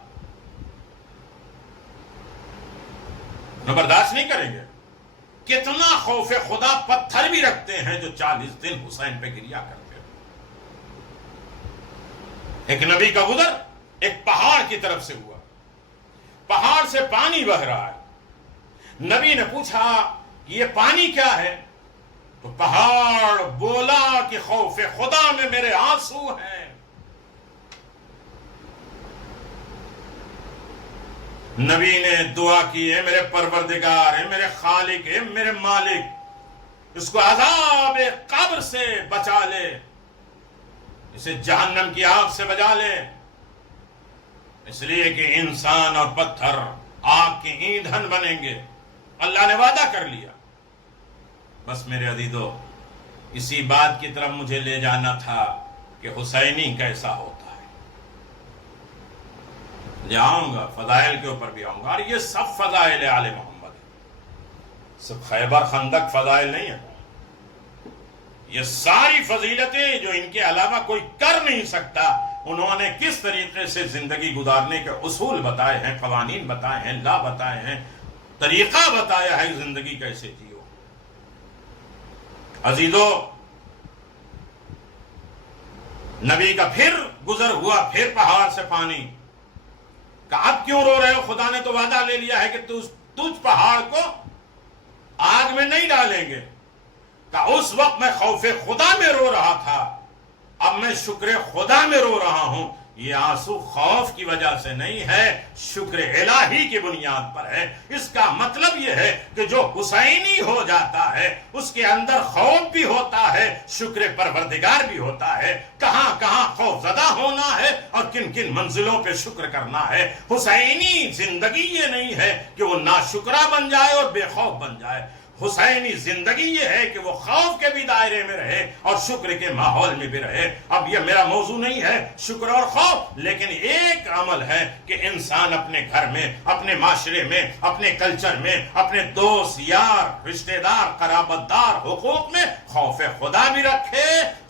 نہ برداشت نہیں کریں گے. کتنا خوف خدا پتھر بھی رکھتے ہیں جو 40 دن حسین پہ گریا کرتے ہیں. ایک نبی کا گزر ایک پہاڑ کی طرف سے ہوا, پہاڑ سے پانی بہ رہا ہے. نبی نے پوچھا کہ یہ پانی کیا ہے؟ تو پہاڑ بولا کہ خوف خدا میں میرے آنسو ہیں. نبی نے دعا کی, اے میرے پروردگار, اے میرے خالق, اے میرے مالک, اس کو عذاب قبر سے بچا لے, اسے جہنم کی آگ سے بچا لے. اس لیے کہ انسان اور پتھر آگ کے ایندھن بنیں گے. اللہ نے وعدہ کر لیا. بس میرے عزیزو, اسی بات کی طرف مجھے لے جانا تھا کہ حسینی کیسا ہوتا ہے. جاؤں گا, فضائل کے اوپر بھی آؤں گا, اور یہ سب فضائل آل محمد ہے. سب خیبر خندق فضائل نہیں ہے. یہ ساری فضیلتیں جو ان کے علاوہ کوئی کر نہیں سکتا, انہوں نے کس طریقے سے زندگی گزارنے کے اصول بتائے ہیں, قوانین بتائے ہیں, لا بتائے ہیں, طریقہ بتایا ہے زندگی کیسے جیو. عزیزو, نبی کا پھر گزر ہوا, پھر پہاڑ سے پانی. کہ اب کیوں رو رہے ہو؟ خدا نے تو وعدہ لے لیا ہے کہ تجھ پہاڑ کو آگ میں نہیں ڈالیں گے. کہ اس وقت میں خوف خدا میں رو رہا تھا, اب میں شکر خدا میں رو رہا ہوں. یہ آنسو خوف کی وجہ سے نہیں ہے, شکر الہی کی بنیاد پر ہے. اس کا مطلب یہ ہے کہ جو حسینی ہو جاتا ہے اس کے اندر خوف بھی ہوتا ہے, شکر پروردگار بھی ہوتا ہے. کہاں کہاں خوف زدہ ہونا ہے اور کن کن منزلوں پہ شکر کرنا ہے. حسینی زندگی یہ نہیں ہے کہ وہ ناشکرہ بن جائے اور بے خوف بن جائے. حسینی زندگی یہ ہے کہ وہ خوف کے بھی دائرے میں رہے اور شکر کے ماحول میں بھی رہے. اب یہ میرا موضوع نہیں ہے شکر اور خوف, لیکن ایک عمل ہے کہ انسان اپنے گھر میں, اپنے معاشرے میں, اپنے کلچر میں, اپنے دوست یار, رشتہ دار, قرابت دار, حقوق میں خوف خدا بھی رکھے,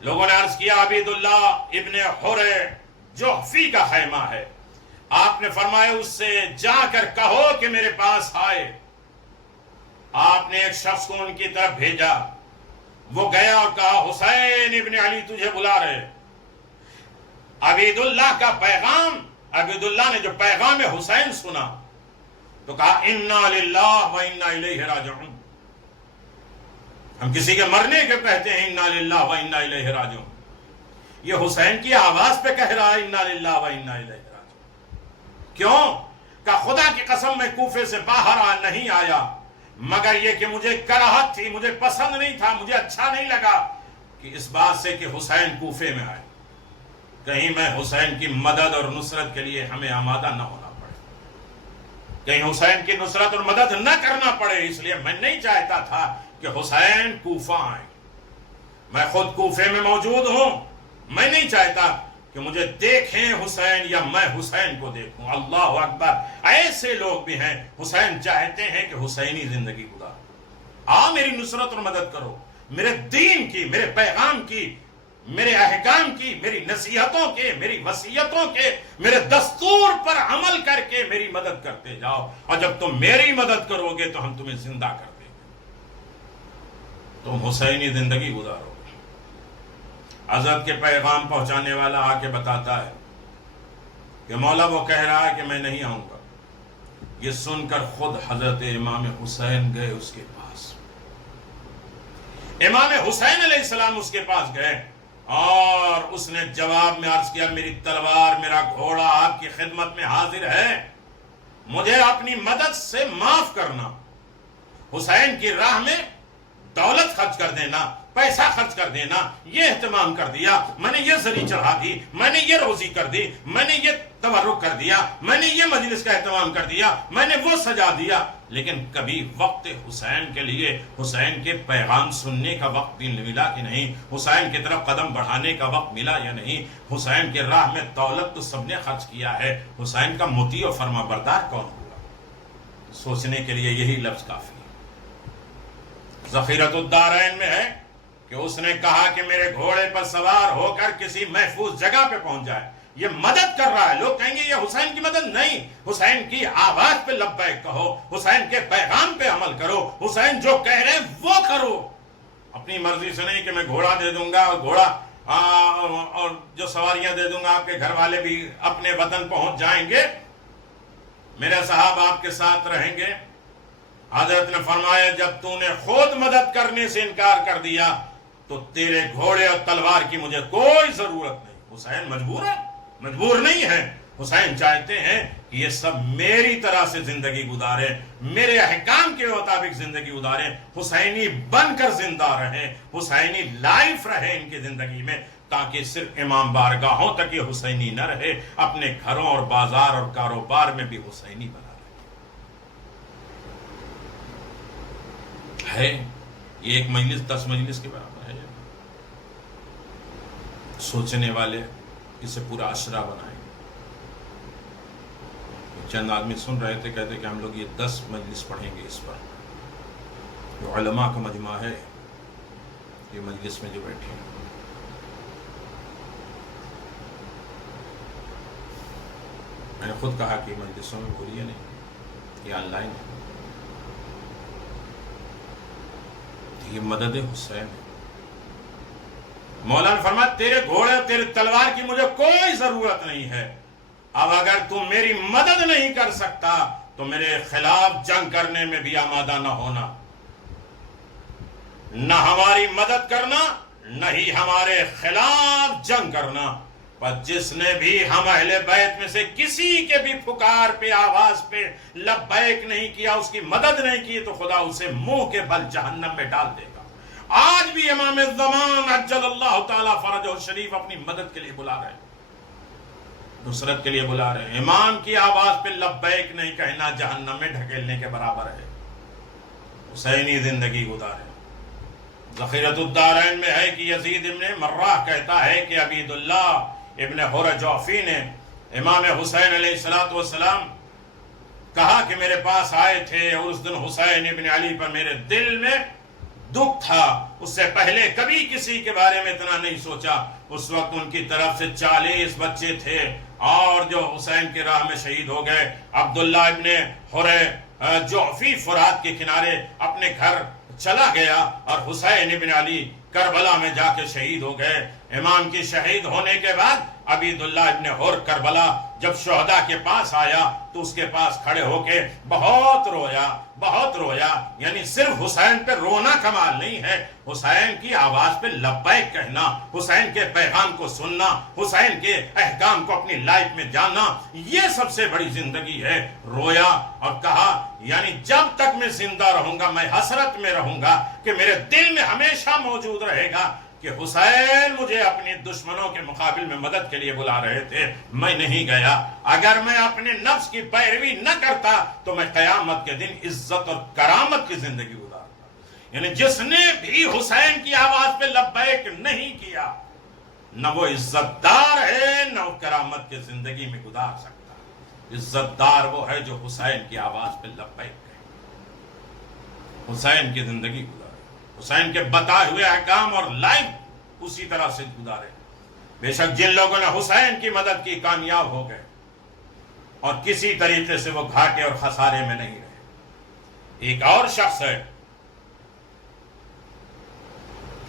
لوگوں نے عرض کیا عبید اللہ ابن حر جوحفی کا خیمہ ہے. آپ نے فرمایا اس سے جا کر کہو کہ میرے پاس آئے. آپ نے ایک شخص کو ان کی طرف بھیجا. وہ گیا اور کہا حسین ابن علی تجھے بلا رہے. عبید اللہ کا پیغام، عبید اللہ نے جو پیغام حسین سنا تو کہا انا للہ و انا الیہ راجعون. ہم کسی کے مرنے کے کہتے ہیں انا للہ و انا الیہ راجعون. یہ حسین کی آواز پہ کہہ رہا ہے انا للہ و انا الیہ راجعون. کیوں؟ کہ خدا کی قسم میں کوفے سے باہر نہیں آیا مگر یہ کہ مجھے کراہت تھی، مجھے پسند نہیں تھا، مجھے اچھا نہیں لگا کہ اس بات سے کہ حسین کوفے میں آئے، کہیں میں حسین کی مدد اور نصرت کے لیے ہمیں آمادہ نہ ہونا پڑے، کہیں حسین کی نصرت اور مدد نہ کرنا پڑے. اس لیے میں نہیں چاہتا تھا کہ حسین کوفہ آئیں. میں خود کوفے میں موجود ہوں، میں نہیں چاہتا کہ مجھے دیکھیں حسین یا میں حسین کو دیکھوں. اللہ اکبر. ایسے لوگ بھی ہیں حسین چاہتے ہیں کہ حسینی زندگی گزارو. میری نصرت اور مدد کرو، میرے دین کی، میرے پیغام کی، میرے احکام کی، میری نصیحتوں کے، میری وصیتوں کے، میرے دستور پر عمل کر کے میری مدد کرتے جاؤ. اور جب تم میری مدد کرو گے تو ہم تمہیں زندہ کر دیں گے. تم حسینی زندگی گزارو. حضرت کے پیغام پہنچانے والا آ کے بتاتا ہے کہ مولا وہ کہہ رہا ہے کہ میں نہیں آؤں گا. یہ سن کر خود حضرت امام حسین گئے اس کے پاس. امام حسین علیہ السلام اس کے پاس گئے اور اس نے جواب میں عرض کیا میری تلوار، میرا گھوڑا آپ کی خدمت میں حاضر ہے، مجھے اپنی مدد سے معاف کرنا. حسین کی راہ میں دولت خرچ کر دینا، پیسہ خرچ کر دینا، یہ اہتمام کر دیا، میں نے یہ زری چڑھا دی، میں نے یہ روزی کر دی، میں نے یہ تبرک کر دیا، میں نے یہ مجلس کا اہتمام کر دیا، میں نے وہ سجا دیا. لیکن کبھی وقت حسین کے لیے، حسین کے پیغام سننے کا وقت بھی ملا کہ نہیں؟ حسین کی طرف قدم بڑھانے کا وقت ملا یا نہیں؟ حسین کے راہ میں دولت تو سب نے خرچ کیا ہے، حسین کا مطیع و فرما بردار کون ہوگا؟ سوچنے کے لیے یہی لفظ کافی ہے. ذخیرۃ الدارین میں ہے کہ اس نے کہا کہ میرے گھوڑے پر سوار ہو کر کسی محفوظ جگہ پہ پہنچ جائے. یہ مدد کر رہا ہے. لوگ کہیں گے یہ حسین کی مدد نہیں. حسین کی آواز پہ لبیک کہو، حسین کے پیغام پہ عمل کرو، حسین جو کہہ رہے ہیں وہ کرو. اپنی مرضی سے نہیں کہ میں گھوڑا دے دوں گا اور گھوڑا اور جو سواریاں دے دوں گا، آپ کے گھر والے بھی اپنے وطن پہنچ جائیں گے، میرے صاحب آپ کے ساتھ رہیں گے. حضرت نے فرمایا جب تو نے خود مدد کرنے سے انکار کر دیا تو تیرے گھوڑے اور تلوار کی مجھے کوئی ضرورت نہیں. حسین مجبور ہے؟ مجبور نہیں ہے. حسین چاہتے ہیں کہ یہ سب میری طرح سے زندگی گزارے، میرے احکام کے مطابق زندگی گزارے، حسینی بن کر زندہ رہیں، حسینی لائف رہے ان کی زندگی میں، تاکہ صرف امام بارگاہوں تک یہ حسینی نہ رہے، اپنے گھروں اور بازار اور کاروبار میں بھی حسینی بنا رہے. یہ ایک مجلس 10 مجلس کے برابر ہے. سوچنے والے اسے پورا عشرہ بنائیں. چند آدمی سن رہے تھے، کہتے کہ ہم لوگ یہ 10 مجلس پڑھیں گے اس پر. جو علماء کا مجمع ہے یہ مجلس میں جو بیٹھے ہیں، میں نے خود کہا کہ مجلسوں میں بولیے نہیں، یہ آن لائن ہے. یہ مدد حسین ہے. مولا نے فرمایا تیرے گھوڑے اور تیرے تلوار کی مجھے کوئی ضرورت نہیں ہے. اب اگر تم میری مدد نہیں کر سکتا تو میرے خلاف جنگ کرنے میں بھی آمادہ نہ ہونا. نہ ہماری مدد کرنا، نہ ہی ہمارے خلاف جنگ کرنا. پر جس نے بھی ہم اہل بیت میں سے کسی کے بھی پکار پہ، آواز پہ لبیک نہیں کیا، اس کی مدد نہیں کی، تو خدا اسے منہ کے بل جہنم میں ڈال دے گا. آج بھی امام الزمان عجل اللہ تعالی فرجہ الشریف اپنی مدد کے لیے بلا رہے ہیں، نصرت کے لیے بلا رہے ہیں. امام کی آواز پہ لبیک نہیں کہنا جہنم میں ڈھکیلنے کے برابر ہے. حسینی زندگی گزارے. ذخیرۃ الدارین میں ہے کہ یزید ابن مرہ کہتا ہے کہ عبید اللہ ابن حر جوحفی نے امام حسین علیہ السلام کہا کہ میرے پاس آئے تھے، اور اس دن حسین ابن علی پر میرے دل میں دکھ تھا، اس سے پہلے کبھی کسی کے بارے میں اتنا نہیں سوچا۔ اس وقت ان کی طرف سے 40 بچے تھے اور جو حسین کی راہ میں شہید ہو گئے۔ عبداللہ ابن حرے جعفی فرات کے کنارے اپنے گھر چلا گیا اور حسین ابن علی کربلا میں جا کے شہید ہو گئے۔ امام کی شہید ہونے کے بعد عبیداللہ ابن حر کربلا جب شہداء کے پاس آیا تو اس کے پاس کھڑے ہو کے بہت رویا، بہت رویا۔ یعنی صرف حسین پہ رونا کمال نہیں ہے، حسین کی آواز پہ لبیک کہنا، حسین کے پیغام کو سننا، حسین کے احکام کو اپنی لائف میں جاننا، یہ سب سے بڑی زندگی ہے۔ رویا اور کہا یعنی جب تک میں زندہ رہوں گا میں حسرت میں رہوں گا کہ میرے دل میں ہمیشہ موجود رہے گا کہ حسین مجھے اپنے دشمنوں کے مقابل میں مدد کے لیے بلا رہے تھے، میں نہیں گیا۔ اگر میں اپنے نفس کی پیروی نہ کرتا تو میں قیامت کے دن عزت اور کرامت کی زندگی گزارتا۔ یعنی جس نے بھی حسین کی آواز پہ لبیک نہیں کیا، نہ وہ عزت دار ہے نہ وہ کرامت کی زندگی میں گزار سکتا۔ عزت دار وہ ہے جو حسین کی آواز پہ لبیک کہے، حسین کی زندگی گزارے، حسین کے بتائے ہوئے احکام اور لائف اسی طرح سے گزارے۔ بے شک جن لوگوں نے حسین کی مدد کی کامیاب ہو گئے اور کسی طریقے سے وہ گھاٹے اور خسارے میں نہیں رہے۔ ایک اور شخص ہے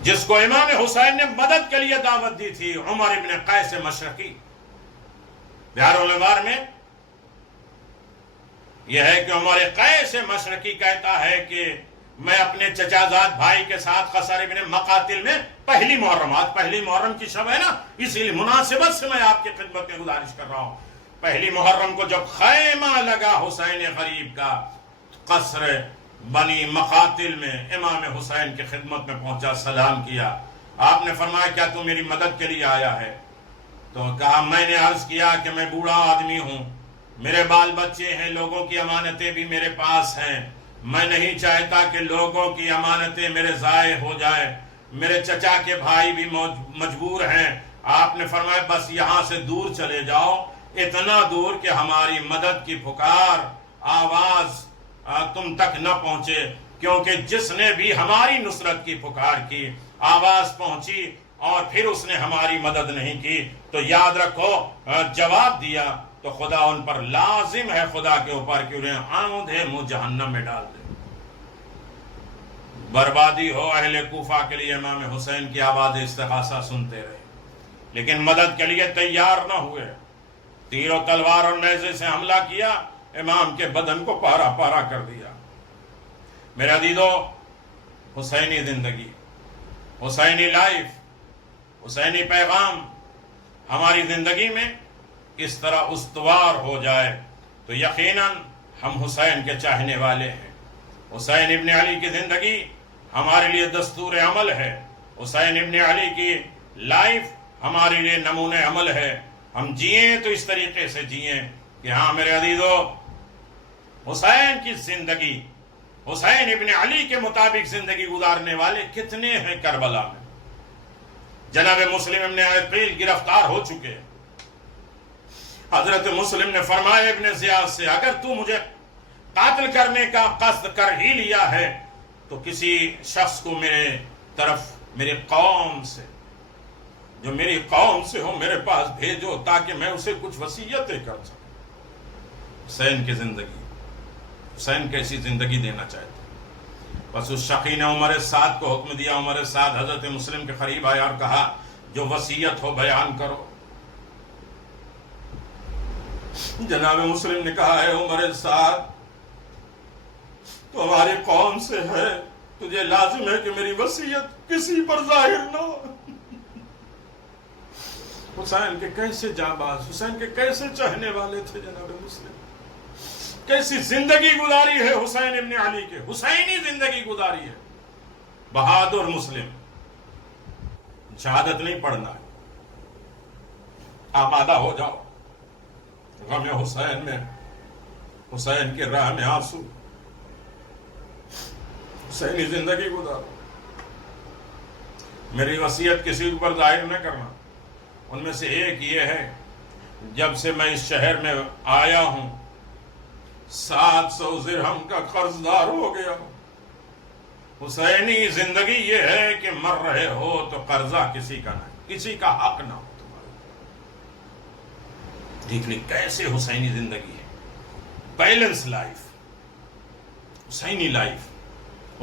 جس کو امام حسین نے مدد کے لیے دعوت دی تھی، عمر ابن قیس مشرقی۔ بہار الانوار میں یہ ہے کہ عمر قیس مشرقی کہتا ہے کہ میں اپنے چچا زاد بھائی کے ساتھ خسر ابن مقاتل میں پہلی محرم کی شب ہے نا، اسی لیے مناسبت سے میں آپ کی خدمت میں گزارش کر رہا ہوں۔ پہلی محرم کو جب خیمہ لگا حسین غریب کا، قصر بنی مقاتل میں امام حسین کی خدمت میں پہنچا، سلام کیا۔ آپ نے فرمایا کیا تو میری مدد کے لیے آیا ہے؟ تو کہا میں نے عرض کیا کہ میں بوڑھا آدمی ہوں، میرے بال بچے ہیں، لوگوں کی امانتیں بھی میرے پاس ہیں، میں نہیں چاہتا کہ لوگوں کی امانتیں میرے ضائع ہو جائے، میرے چچا کے بھائی بھی مجبور ہیں۔ آپ نے فرمایا بس یہاں سے دور چلے جاؤ، اتنا دور کہ ہماری مدد کی پکار آواز تم تک نہ پہنچے، کیونکہ جس نے بھی ہماری نصرت کی پکار کی، آواز پہنچی اور پھر اس نے ہماری مدد نہیں کی تو یاد رکھو جواب دیا تو خدا ان پر لازم ہے، خدا کے اوپر کہ انہیں آندھے منہ جہنم میں ڈال دے۔ بربادی ہو اہل کوفہ کے لیے امام حسین کی آواز استغاثہ سنتے رہے، لیکن مدد کے لیے تیار نہ ہوئے۔ تیر و تلوار اور نیزے سے حملہ کیا، امام کے بدن کو پارا پارا کر دیا۔ میرے عزیزو، حسینی زندگی، حسینی لائف، حسینی پیغام ہماری زندگی میں اس طرح استوار ہو جائے تو یقیناً ہم حسین کے چاہنے والے ہیں۔ حسین ابن علی کی زندگی ہمارے لیے دستور عمل ہے، حسین ابن علی کی لائف ہمارے لیے نمونہ عمل ہے۔ ہم جئیں تو اس طریقے سے جئیں کہ ہاں میرے عزیزو، حسین کی زندگی، حسین ابن علی کے مطابق زندگی گزارنے والے کتنے ہیں کربلا میں۔ جناب مسلم ابن عقیل گرفتار ہو چکے، حضرت مسلم نے فرمایا ابن زیاد سے اگر تو مجھے قاتل کرنے کا قصد کر ہی لیا ہے تو کسی شخص کو میرے طرف، میری قوم سے، جو میری قوم سے ہو میرے پاس بھیجو تاکہ میں اسے کچھ وصیتیں کر سکوں۔ حسین کی زندگی، حسین کیسی زندگی دینا چاہتے ہیں۔ بس اس شقی نے عمر سعد کو حکم دیا، عمر سعد حضرت مسلم کے قریب آیا اور کہا جو وصیت ہو بیان کرو۔ جناب مسلم نے کہا ہے عمر سعد تو ہماری قوم سے ہے، تجھے لازم ہے کہ میری وصیت کسی پر ظاہر نہ ہو۔ حسین کے کیسے جانباز، حسین کے کیسے چاہنے والے تھے جناب مسلم، کیسی زندگی گزاری ہے حسین ابن علی کے، حسینی زندگی گزاری ہے۔ بہادر مسلم، شہادت نہیں پڑھنا ہے، آمادہ ہو جاؤ غم حسین میں، حسین کے راہ میں آنسو، حسینی زندگی گزارو۔ میری وصیت کسی پر ظاہر نہ کرنا۔ ان میں سے ایک یہ ہے، جب سے میں اس شہر میں آیا ہوں 700 درہم کا قرض دار ہو گیا ہوں۔ حسینی زندگی یہ ہے کہ مر رہے ہو تو قرضہ کسی کا نہیں، کسی کا حق نہ ہو تمہارا۔ دیکھنے کیسے حسینی زندگی ہے، بیلنس لائف، حسینی لائف،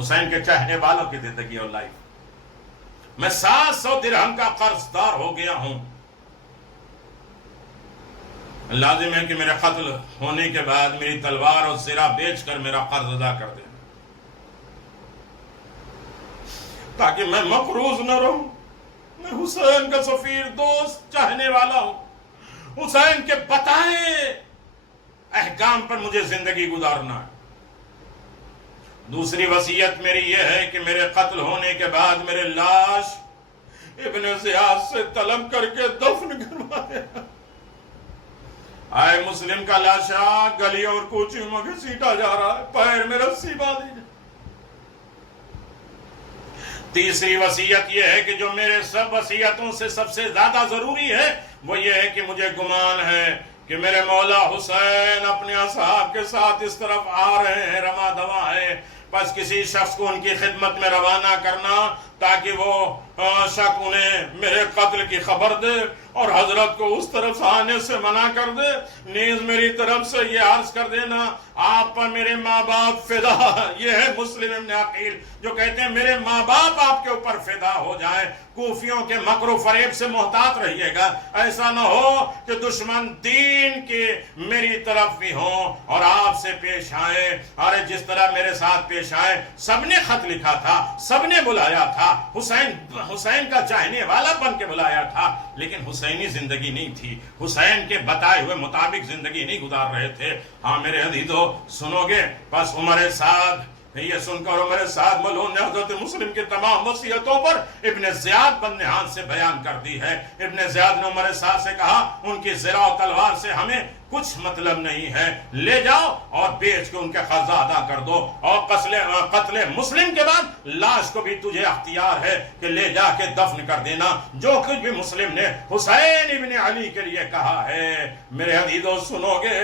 حسین کے چاہنے والوں کی زندگی اور لائف۔ میں 700 درہم کا قرض دار ہو گیا ہوں، لازم ہے کہ میرے قتل ہونے کے بعد میری تلوار اور زرہ بیچ کر میرا قرض ادا کر دیں، تاکہ میں مقروض نہ رہوں۔ میں حسین کا سفیر، دوست، چاہنے والا ہوں۔ حسین کے بتائے احکام پر مجھے زندگی گزارنا ہے۔ دوسری وصیت میری یہ ہے کہ میرے قتل ہونے کے بعد میرے لاش ابن زیاد سے طلب کر کے دفن کروایا۔ آئے مسلم کا لاشا گلی اور کوچیوں میں گھسیٹا جا رہا ہے، پیر میں رسی باندھی جائے۔ تیسری وصیت یہ ہے کہ جو میرے سب وصیتوں سے سب سے زیادہ ضروری ہے وہ یہ ہے کہ مجھے گمان ہے کہ میرے مولا حسین اپنے اصحاب کے ساتھ اس طرف آ رہے ہیں، رواں دواں ہے، بس کسی شخص کو ان کی خدمت میں روانہ کرنا تاکہ وہ شخص انہیں میرے قتل کی خبر دے اور حضرت کو اس طرف سے آنے سے منع کر دے۔ نیز میری طرف سے یہ عرض کر دینا آپ پر میرے ماں باپ فدا۔ یہ ہے مسلم ابن عقیل جو کہتے ہیں میرے ماں باپ آپ کے اوپر فدا ہو جائیں۔ کوفیوں کے مکر و فریب سے محتاط رہیے گا، ایسا نہ ہو کہ دشمن دین کے میری طرف بھی ہوں اور آپ سے پیش آئیں۔ اور جس طرح میرے ساتھ پیش آئے، سب نے خط لکھا تھا، سب نے بلایا تھا، حسین کا چاہنے والا بن کے بلایا تھا، لیکن حسینی زندگی نہیں تھی، حسین کے بتائے ہوئے مطابق زندگی نہیں گزار رہے تھے۔ ہاں میرے عزیزو سنو گے، بس عمر سعد یہ سن کر عمر سعد ملعون نے حضرت مسلم کے تمام وصیتوں پر ابن زیاد بن نہان سے بیان کر دی ہے۔ ابن زیاد نے عمر سعد سے کہا ان کی زرہ و تلوار سے ہمیں کچھ مطلب نہیں ہے، لے جاؤ اور بیچ کے ان کے قرضہ ادا کر دو، اور قتل مسلم کے بعد لاش کو بھی تجھے اختیار ہے کہ لے جا کے دفن کر دینا۔ جو کچھ بھی مسلم نے حسین ابن علی کے لیے کہا ہے میرے عزیزو سنو گے،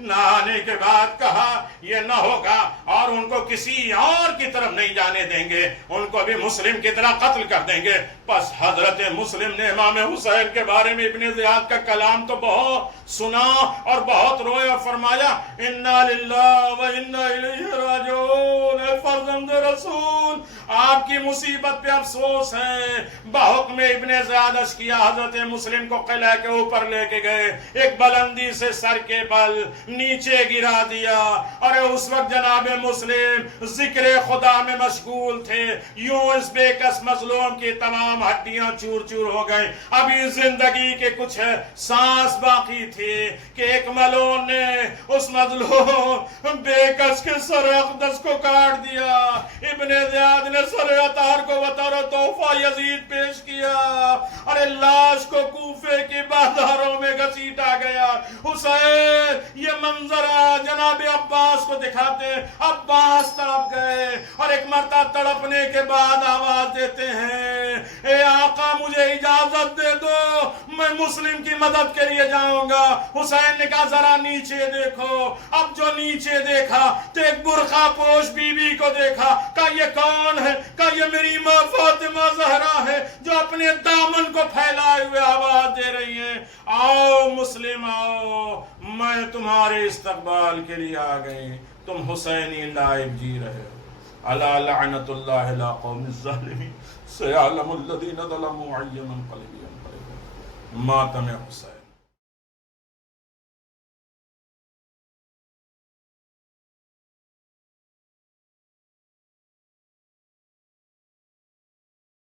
نانے کے بعد کہا یہ نہ ہوگا اور ان کو کسی اور کی طرف نہیں جانے دیں گے، ان کو بھی مسلم کی طرح قتل کر دیں گے۔ پس حضرت مسلم نے امام حسین کے بارے میں ابن زیاد کا کلام تو بہت سنا اور بہت روئے اور فرمایا انا للہ و انا الیہ راجعون۔ اے فرزند رسول، آپ کی مصیبت پہ افسوس ہے۔ بحکم ابن زیاد اشکیا حضرت مسلم کو قلعہ کے اوپر لے کے گئے، ایک بلندی سے سر کے بل نیچے گرا دیا، اور اس وقت جناب مسلم ذکر خدا میں مشغول تھے۔ یوں اس بے کس مظلوم کی تمام ہڈیاں چور چور ہو گئے، ابھی زندگی کے کچھ سانس باقی تھی کہ ایک ملعون نے اس مظلوم بے کس کے سر اقدس کو کاٹ دیا۔ ابن زیاد نے سر اطہر کو بطور تحفہ یزید پیش کیا، اور لاش کو کوفے کی بازاروں میں گھسیٹا گیا۔ حسین یہ منظر جناب عباس کو دکھاتے، عباس تڑپ گئے اور ایک مرتبہ تڑپنے کے بعد آواز دیتے ہیں اے آقا مجھے اجازت دے دو، میں مسلم کی مدد کے لیے جاؤں گا۔ حسین نے کہا ذرا نیچے دیکھو۔ اب جو نیچے دیکھا تو ایک برقع پوش بی بی کو دیکھا، کہا یہ کون ہے؟ کہا یہ میری ماں فاطمہ زہرا ہے جو اپنے دامن کو پھیلائے ہوئے آواز دے رہی ہیں آؤ مسلم آؤ، میں تمہارے استقبال کے لیے آ گئی، تم حسینی لائب جی رہے ہو۔ الا لعنت اللہ علی قوم الظالمین سیعلم الذین ظلموا ای منقلب ینقلبون۔ ماتم حسین۔